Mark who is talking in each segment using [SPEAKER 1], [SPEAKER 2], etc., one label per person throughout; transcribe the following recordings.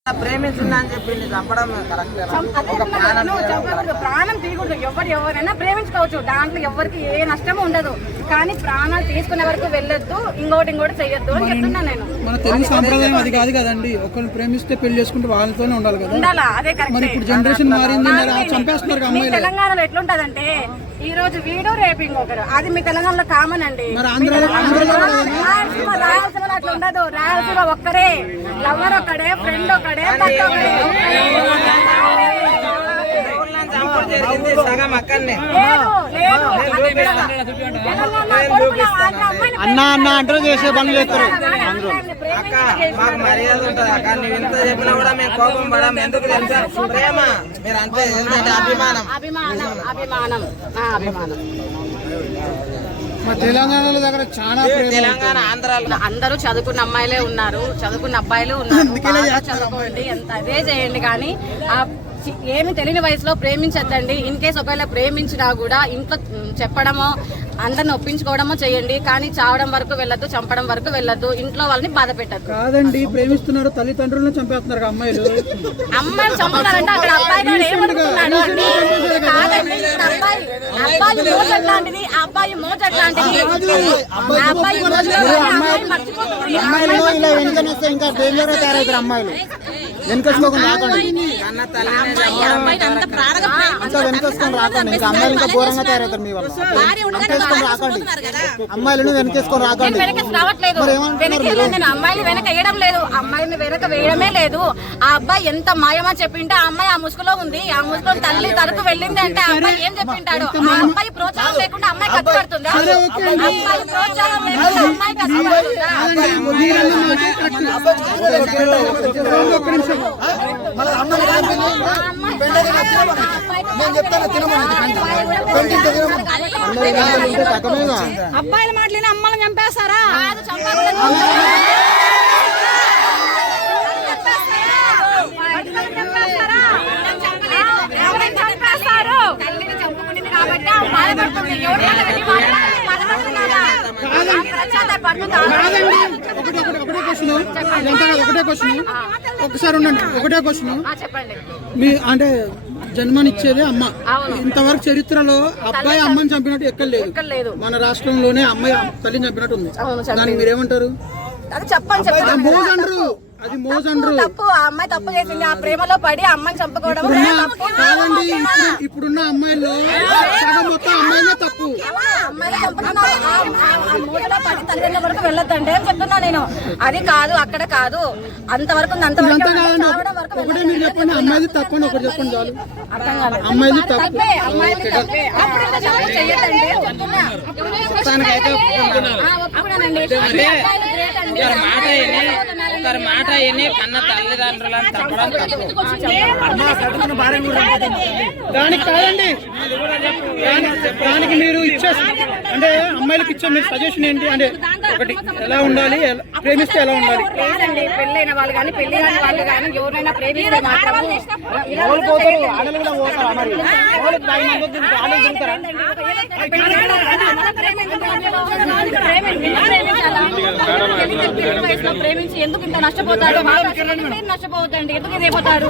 [SPEAKER 1] ప్రేమించిందా అని చెప్పింది చంపడం
[SPEAKER 2] ప్రాణం తీయకూడదు. ఎవరైనా ప్రేమించుకోవచ్చు, దాంట్లో ఎవరికి ఏ నష్టము ఉండదు. కానీ ప్రాణాలు తీసుకునే వరకు వెళ్ళొద్దు, ఇంకోటి చెయ్యొద్దు అని చెప్తున్నా నేను.
[SPEAKER 3] మన తెలుగు సాంప్రదాయం అది కాదు కదండి. ఒకరిని ప్రేమిస్తే పెళ్లి చేసుకుంటే వాళ్ళతోనే ఉండాలి కదా.
[SPEAKER 2] ఉండాలా, అదే కరెక్ట్.
[SPEAKER 3] ఇప్పుడు జనరేషన్ మారింది, చంపేస్తున్నారు అమ్మాయిలు.
[SPEAKER 2] తెలంగాణలో ఎట్లుంటదంటే ఈ రోజు వీడు రేపు ఇంకొకరు, అది మీ తెలంగాణలో కామన్ అండి. రాయలసీమలో అట్లా ఉండదు. రాయలసీమ ఒక్కరే, లవర్ ఒక్కడే, ఫ్రెండ్ ఒక్కడే, భర్త ఒక్కడే.
[SPEAKER 3] అన్న అన్న అంటారు, చేసే పనులు చేస్తారు.
[SPEAKER 1] మాకు మర్యాద ఉంటుంది అక్క. నువ్వు ఇంత చెప్పినా కూడా మేము కోపం పడం. ఎందుకు తెలుసా? ప్రేమ. మీరు అంతే, ఏంటంటే అభిమానం.
[SPEAKER 3] తెలంగాణలో దగ్గర చాలా
[SPEAKER 1] తెలంగాణ, ఆంధ్రాలో
[SPEAKER 2] అందరూ చదువుకున్న అమ్మాయిలే ఉన్నారు, చదువుకున్న అబ్బాయిలు ఉన్నారు. చదువుకోండి, ఎంత అదే చేయండి. కానీ ఏమి తెలియని వయసులో ప్రేమించద్దండి. ఇన్ కేసు ఒకవేళ ప్రేమించినా కూడా ఇంట్లో చెప్పడమో అందరిని ఒప్పించుకోవడమో చేయండి. కానీ చావడం వరకు వెళ్ళొద్దు, చంపడం వరకు వెళ్ళొద్దు, ఇంట్లో వాళ్ళని బాధ పెట్టద్దు.
[SPEAKER 3] కాదండి, ప్రేమిస్తున్నారు, తల్లిదండ్రులను చంపేస్తున్నారు అమ్మాయిలు.
[SPEAKER 2] అమ్మాయిలు చంపుతారంటే అక్కడ అబ్బాయి ఏమనుకున్నాడు? కాదండి, అబ్బాయి మోజు అట్లాంటిది, అబ్బాయి మోజు అట్లాంటిది. అబ్బాయి మర్చిపోతుంది.
[SPEAKER 3] ఇంకా డేంజర్ తయారవుతారు అమ్మాయిలు. వెనకేసుకోకుండా రాకండి, వెనకేసుకొని రాకండి. ఇంకా అమ్మాయిలు ఇంకా ఘోరంగా తయారవుతారు మీ వల్ల. వెనకేసుకొని రాకండి, అమ్మాయిలను వెనకేసుకొని రాకండి.
[SPEAKER 2] నేను అమ్మాయిని వెనక వేయడం లేదు, అమ్మాయిని వెనక వేయడమే లేదు. ఆ అబ్బాయి ఎంత మాయమా చెప్పింటే ఆ అమ్మాయి ఆ ముసుగులో ఉంది, ఆ ముసుగులో తల్లి తరకు వెళ్ళింది అంటే ఆ అబ్బాయి ఏం చెప్పింటాడు? ఆ అబ్బాయి ప్రోత్సాహం లేకుండా అమ్మాయి కష్టపడుతుందా? అబ్బాయి ప్రోత్సాహం లేకుండా అమ్మాయి కష్టపడుతుందా? అబ్బాయిల మాటలేని అమ్మల్ని చంపేస్తారా? తల్లిని చంపుకునేది కాబట్టి బాధపడుతుంది.
[SPEAKER 3] ఒకసారి ఉండండి, ఒకటే క్వశ్చన్.
[SPEAKER 2] చెప్పండి.
[SPEAKER 3] మీ అంటే జన్మనిచ్చేదే అమ్మ. ఇంతవరకు చరిత్రలో అబ్బాయి అమ్మని చంపినట్టు ఎక్కలేదు. మన రాష్ట్రంలోనే అమ్మాయి తల్లిని చంపినట్టు ఉంది. దానికి మీరేమంటారు?
[SPEAKER 2] అది చెప్పండి.
[SPEAKER 3] మోజండ్రు, అది మోజండ్రు.
[SPEAKER 2] తప్పు, ఆ అమ్మాయి తప్పు చేసింది. ఆ ప్రేమలో పడి అమ్మాయిని చంపుకోవడం
[SPEAKER 3] కాదండి. ఇప్పుడున్న అమ్మాయిల్లో సగం మొత్తం అమ్మాయినే తప్పు.
[SPEAKER 2] పడి తల్లిదండ్రుల వరకు వెళ్ళొద్దండి అని చెప్తున్నా నేను. అది కాదు, అక్కడ కాదు, అంతవరకు
[SPEAKER 3] కాదండి. ఒకటే మీరు చెప్పండి, అమ్మాయిది తప్పండి. ఒకటి చెప్పండి చాలు. అమ్మాయిది తప్పు.
[SPEAKER 1] మాట కన్న తల్లిదండ్రులను తప్పడం
[SPEAKER 3] దానికి కాదండి. దానికి మీరు ఇచ్చే అంటే అమ్మాయిలకు ఇచ్చే మీరు సజెషన్ ఏంటి? అంటే ఒకటి, ఎలా ఉండాలి, ప్రేమిస్తే ఎలా ఉండాలి?
[SPEAKER 2] పెళ్ళైన వాళ్ళు కానీ పెళ్లి కాని వాళ్ళు కానీ ఎవరైనా ప్రేమిస్తే మాత్రం ప్రేమించి ఎందుకు ఇంత నష్టపోతాడు? నష్టపోవద్దండి, ఎందుకు ఇదైపోతారు?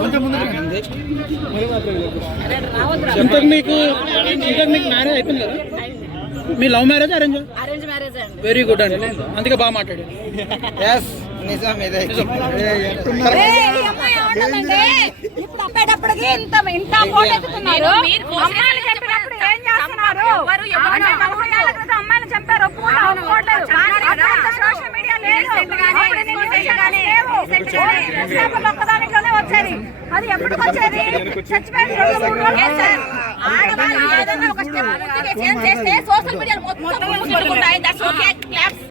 [SPEAKER 3] ఇంతకు మీకు మ్యారేజ్ అయిపోయింది కదా? మీ లవ్ మ్యారేజ్ అరేంజ్
[SPEAKER 2] మ్యారేజ్ అండి.
[SPEAKER 3] వెరీ గుడ్ అండి, అందుకే బాగా మాట్లాడారు.
[SPEAKER 2] ఇప్పుడు అప్పేటప్పటికి ఇంత పోటెత్తుతున్నారు. అమ్మాయిలు చెప్పినప్పుడు ఏం చేస్తున్నారు? అమ్మాయిలు చెప్పారు, సోషల్ మీడియా ఒక్కదానిలోనే వచ్చేది. అది ఎప్పటికి వచ్చేది? చచ్చిపోయింది 2-3 రోజులు. ఆడవాళ్ళు ఏదైనా ఒక స్టెప్ ముందుకు చేస్తే సోషల్ మీడియా మొత్తం